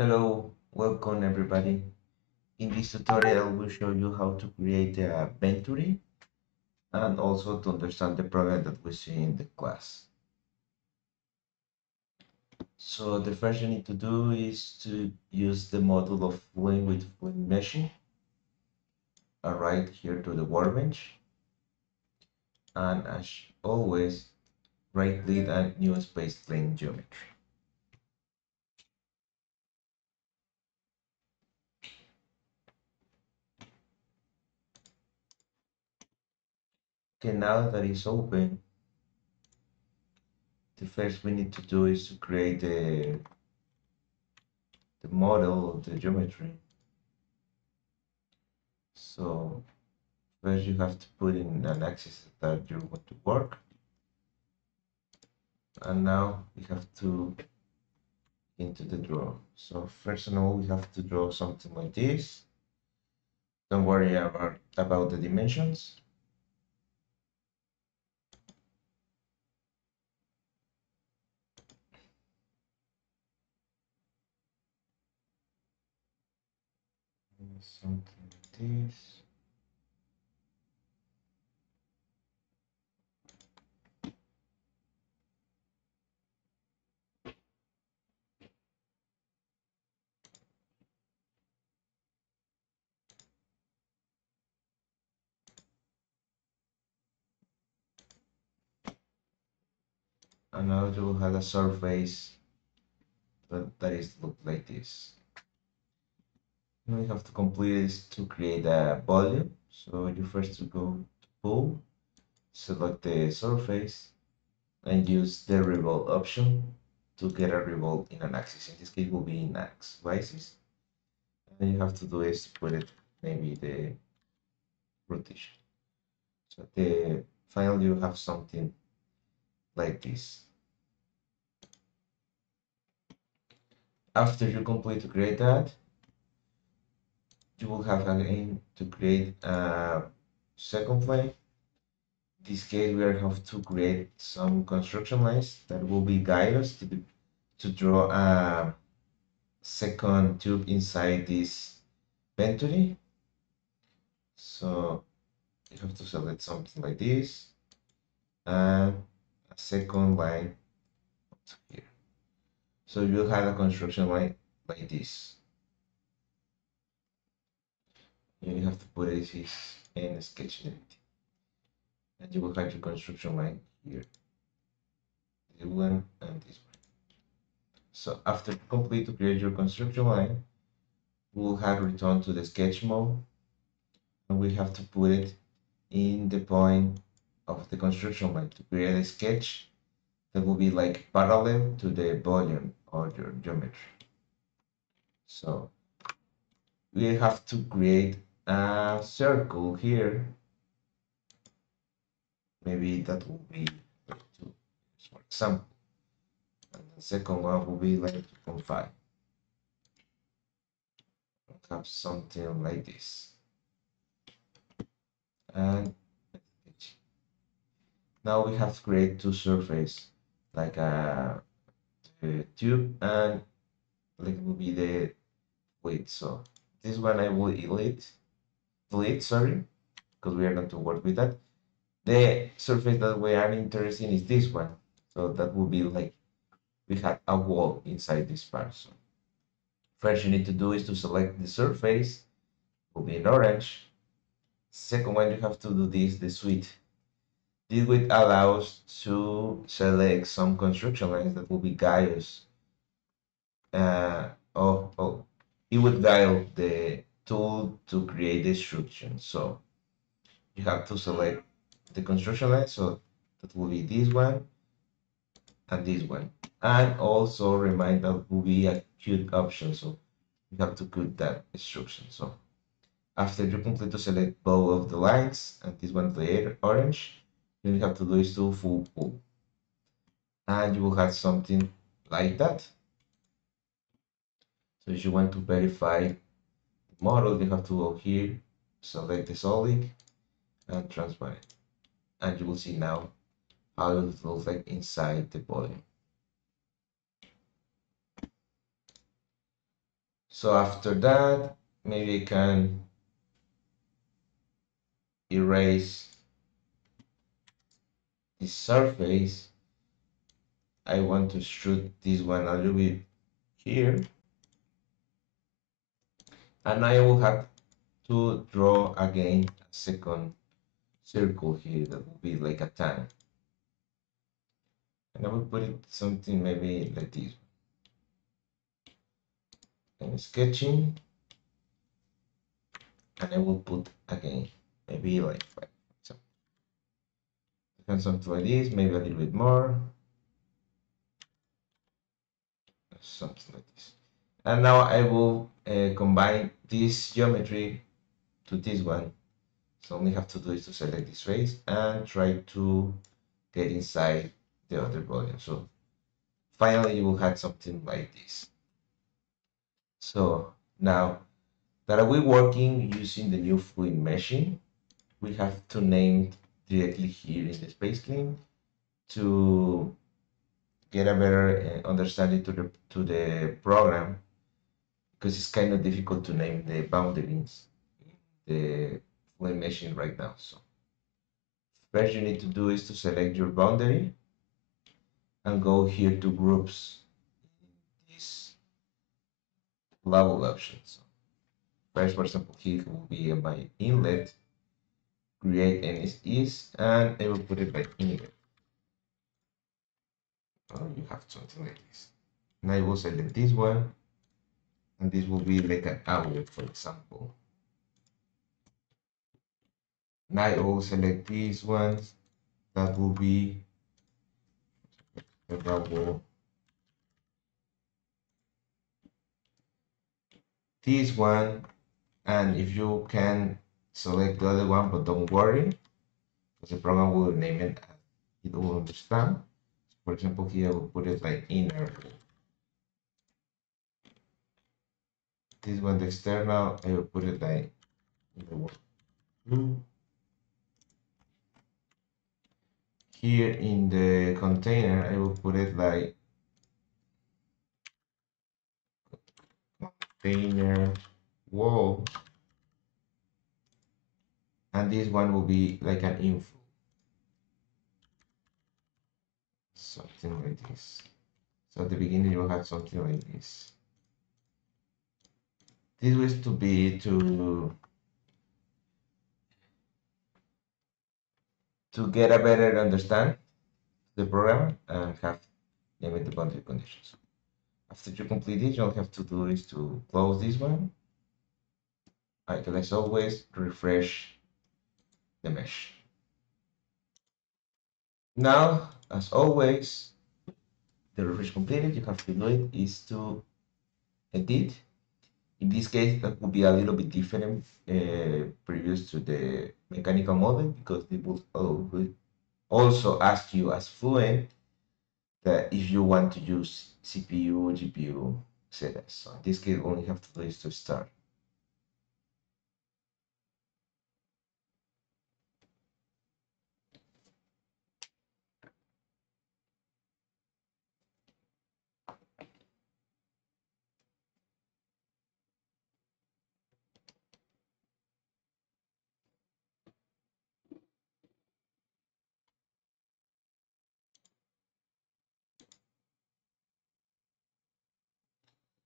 Hello, welcome everybody. In this tutorial, I will show you how to create a Venturi and also to understand the program that we see in the class. So the first you need to do is to use the module of Fluent with Fluent Meshing. Right here to the workbench. And as always, right click and new space plane geometry. Okay, now that it's open, the first we need to do is to create the model of the geometry. So first you have to put in an axis that you want to work, and now we have to into the draw. So first of all we have to draw something like this. Don't worry about the dimensions. Something like this. And now you will have a surface that is look like this. Now you have to complete this to create a volume. So you first to go to pool, select the surface, and use the revolve option to get a revolve in an axis. In this case, will be in X axis. And then you have to do is to put it maybe the rotation. So at the final, you have something like this. After you complete to create that, you will have again to create a second plane. In this case, we have to create some construction lines that will be guide us to draw a second tube inside this Venturi. So you have to select something like this and a second line here. So you have a construction line like this. You have to put it in sketch and everything. And you will have your construction line here. This one and this one. So after complete to create your construction line, we will have return to the sketch mode, and we have to put it in the point of the construction line to create a sketch that will be like parallel to the volume or your geometry. So we have to create a circle here. Maybe that will be like 2, for example. And the second one will be like 2.5. Have something like this. And now we have to create two surfaces, like a tube and like it will be the width. So this one I will delete, sorry, because we are not to work with that. The surface that we are interested in is this one. So that will be like we have a wall inside this part. So first you need to do is to select the surface, will be in orange. Second one you have to do this, the suite. This will allow us to select some construction lines that will be guides. It would guide the tool to create the instruction. So you have to select the construction line. So that will be this one and this one. And also remind that will be a cut option. So you have to cut that instruction. So after you complete to select both of the lines and this one the orange, you have to do is to full pull. And you will have something like that. So if you want to verify the model, you have to go here, select the solid and transparent. And you will see now how it looks like inside the volume. So after that, maybe I can erase this surface. I want to shoot this one a little bit here, and I will have to draw again a second circle here that will be like a tank, and I will put it something maybe like this. And sketching, and I will put again maybe like 5. So something like this, maybe a little bit more, something like this. And now I will combine this geometry to this one. So all we have to do is to select this face and try to get inside the other volume. So finally you will have something like this. So now that we're working using the new fluid meshing, we have to name directly here in the space claim to get a better understanding to the program, because it's kind of difficult to name the boundaries in the fluid meshing right now. So first you need to do is to select your boundary and go here to groups, these level options. First, for example, here will be my inlet, create an is, and I will put it by inlet. Oh, you have something like this. And I will select this one, and this will be like an outlet, for example. Now I will select these ones, that will be the rubble. This one, and if you can select the other one, but don't worry, because the program will name it as it will understand. For example, here I will put it like inner. This one, the external, I will put it like in the blue. Here in the container, I will put it like container wall, and this one will be like an info, something like this. So at the beginning you will have something like this. This was to be to get a better understand the program and have limited boundary conditions. After you complete it, all you have to do is to close this one. I can, as always, refresh the mesh. Now, as always, the refresh completed, you have to do it is to edit. In this case, that would be a little bit different previous to the mechanical model, because it will also ask you as Fluent that if you want to use CPU, GPU settings. So in this case, all you have to do is to start.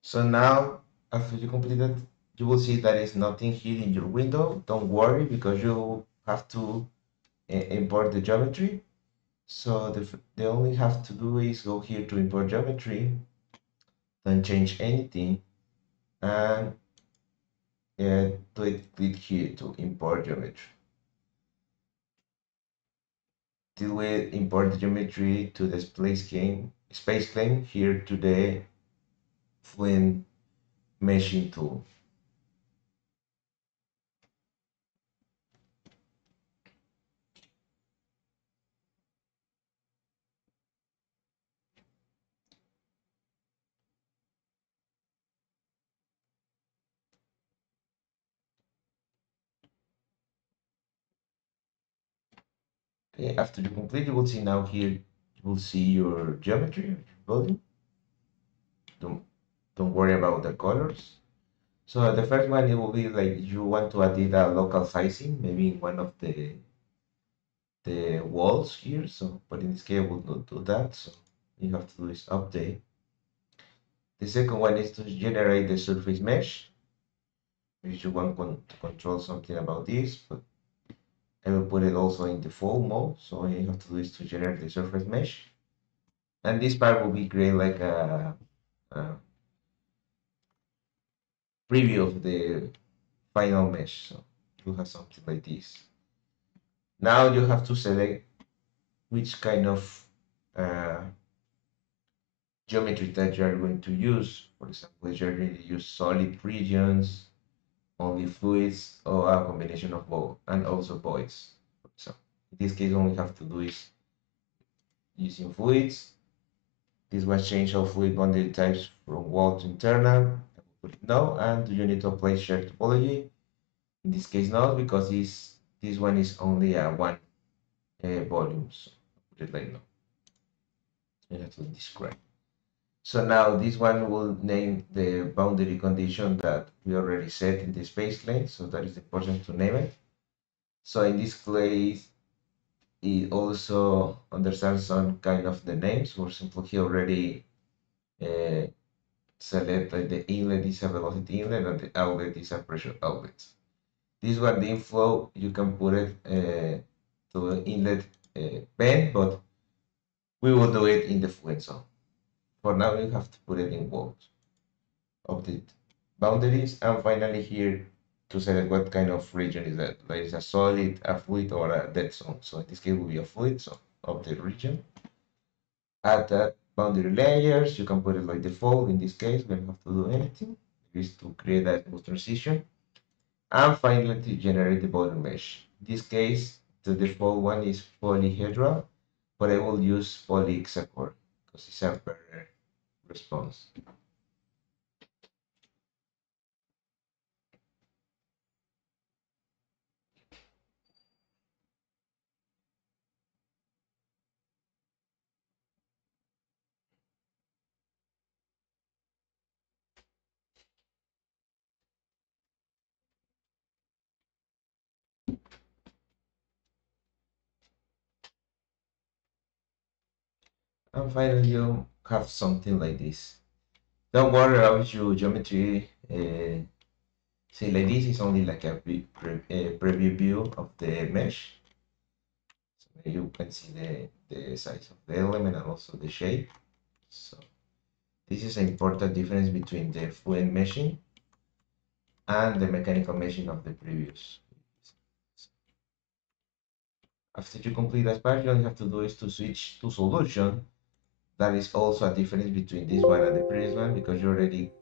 So now, after you complete it, you will see that is nothing here in your window. Don't worry, because you have to import the geometry. So the only have to do is go here to import geometry, don't change anything, and click here to import geometry. Till we import the geometry to the space claim here to the Flint meshing tool. Okay, after you complete, you will see now here, you will see your geometry, your volume. Don't, don't worry about the colors. So the first one, it will be like you want to add a local sizing, maybe in one of the walls here. So, but in this case, we'll not do that. So you have to do is update. The second one is to generate the surface mesh. If you want to control something about this, but I will put it also in default mode. So all you have to do is to generate the surface mesh. And this part will be create like a preview of the final mesh. So you have something like this. Now you have to select which kind of uh, geometry that you are going to use. For example, if you're going to use solid regions, only fluids, or a combination of both, and also voids. So in this case, all we have to do is using fluids. This was change of fluid boundary types from wall to internal. I will put it no. And do you need to apply shared topology? In this case, not, because this one is only a one volume. So put it like no. You have to describe. So now this one will name the boundary condition that we already set in the space plane. So that is important to name it. So in this case, it also understands some kind of the names. For example, he already uh, select that the inlet is a velocity inlet and the outlet is a pressure outlet. This one, the inflow, you can put it to the inlet bend, but we will do it in the fluid zone. For now, you have to put it in walls of the boundaries, and finally here to select what kind of region is that. Like is a solid, a fluid, or a dead zone. So in this case, will be a fluid zone of the region. Add that boundary layers. You can put it like default. In this case, we don't have to do anything. It is to create a smooth transition. And finally, to generate the volume mesh. In this case, the default one is polyhedral, but I will use polyhexacore because it's a better response. And finally, you have something like this. Don't worry about your geometry. See, like this is only like a preview view of the mesh. So you can see the size of the element and also the shape. So this is an important difference between the fluent meshing and the mechanical meshing of the previous. After you complete that part, you only have to do is to switch to solution. That is also a difference between this one and the previous one, because you already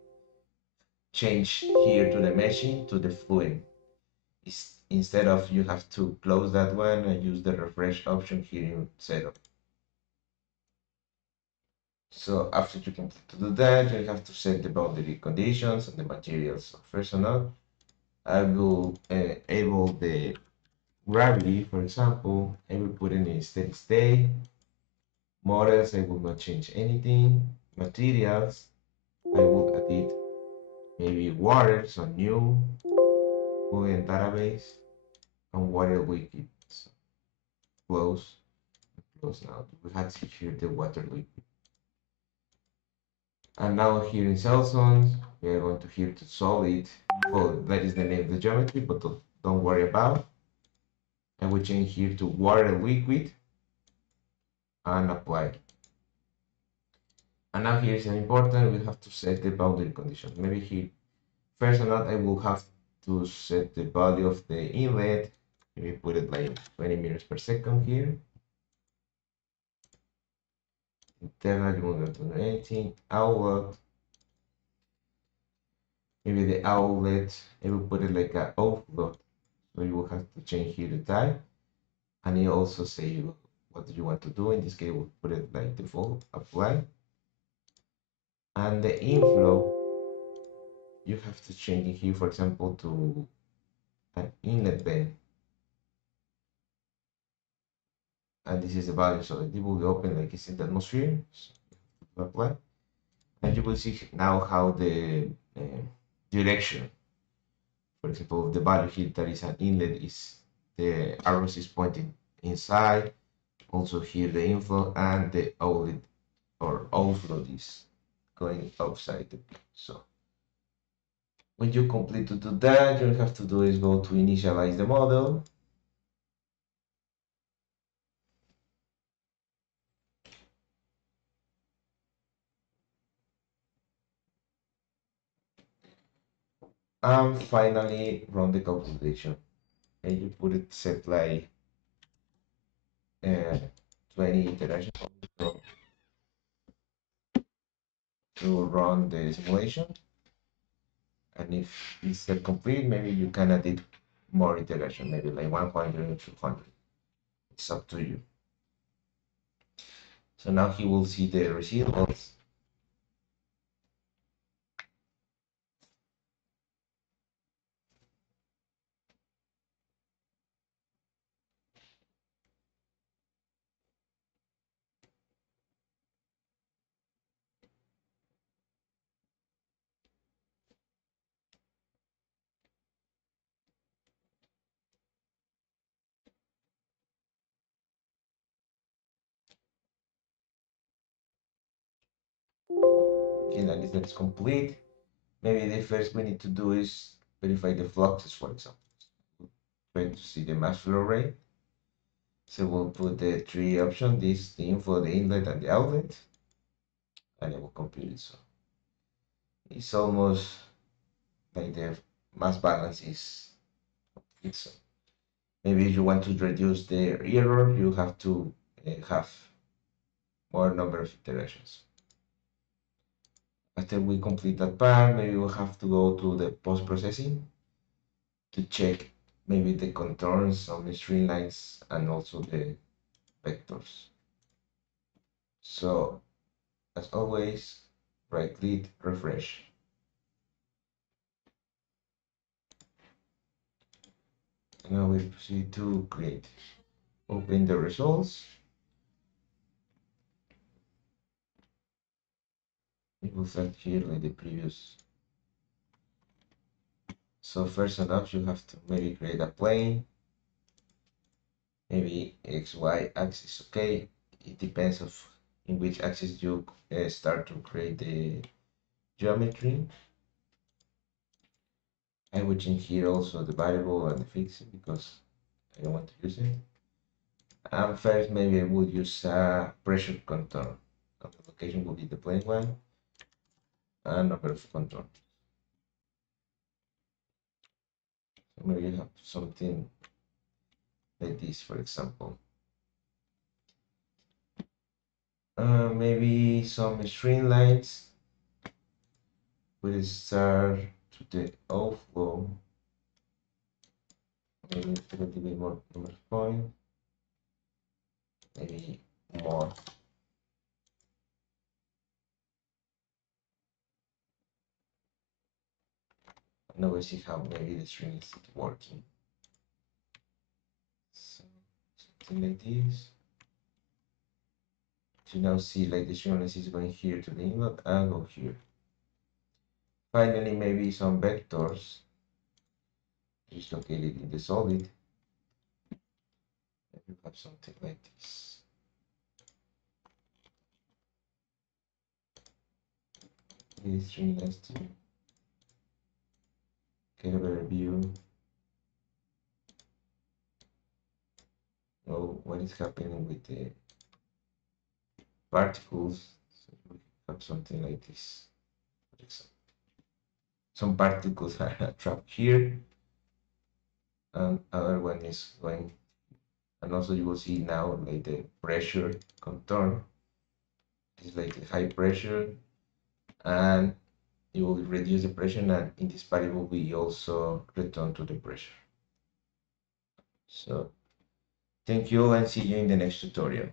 changed here to the meshing to the fluent. Instead of you have to close that one and use the refresh option here in setup. So after you complete to do that, you have to set the boundary conditions and the materials. So first of all, I will enable the gravity, for example. I will put it in steady state. Models, I will not change anything. Materials, I will edit maybe water, so new, fluent database, and water liquid. So close, close now. We had to here the water liquid. And now here in cell zones, we are going to here to solid. Well, that is the name of the geometry, but don't worry about. And we change here to water liquid and apply. And now here is an important, we have to set the boundary condition. Maybe here, first or not, I will have to set the value of the inlet. Maybe put it like 20 meters per second here. Internal, you will not do anything. Outlet. Maybe the outlet, I will put it like an offload. So you will have to change here the type. And you also say what do you want to do. In this case, we'll put it like default, apply. And the inflow, you have to change it here, for example, to an inlet bend. And this is the value, so it will be open like it's in the atmosphere. So apply. And you will see now how the direction. For example, the value here that is an inlet is the arrows is pointing inside. Also here the inflow and the outlet or outflow is going outside. So when you complete to do that, you have to do is go to initialize the model. And finally run the calculation. And you put it set like 20 iterations to run the simulation. And if it's set complete, maybe you can add it more iteration, maybe like 100 or 200. It's up to you. So now he will see the results. Okay, that is complete. Maybe the first we need to do is verify the fluxes, for example. Try to see the mass flow rate. So we'll put the three options, this, the inflow, the inlet, and the outlet. And it will compute it. So it's almost like the mass balance is complete. So maybe if you want to reduce the error, you have to have more number of iterations. After we complete that part, maybe we'll have to go to the post-processing to check maybe the contours, some streamlines, and also the vectors. So as always, right click, refresh. And now we proceed to create. Open the results. It will start here like the previous. So first enough, you have to maybe create a plane. Maybe XY axis, okay. It depends of in which axis you start to create the geometry. I will change here also the variable and the fixed because I don't want to use it. And first, maybe I would use a pressure contour. And the location will be the plane one and number of contour. So maybe you have something like this, for example. Maybe some streamlines will start to the outflow. Maybe a little bit more number of point. Maybe more. Now we see how maybe the string is working. So something like this. So now see like the string is going here to the inlet and go here. Finally, maybe some vectors is located in the solid. And we have something like this. This string has to get a better view. Oh, what is happening with the particles? So we have something like this, for example. Some particles are trapped here, and other one is going. And also you will see now like the pressure contour. This is like the high pressure, and you will reduce the pressure, and in this variable we also return to the pressure. So thank you and see you in the next tutorial.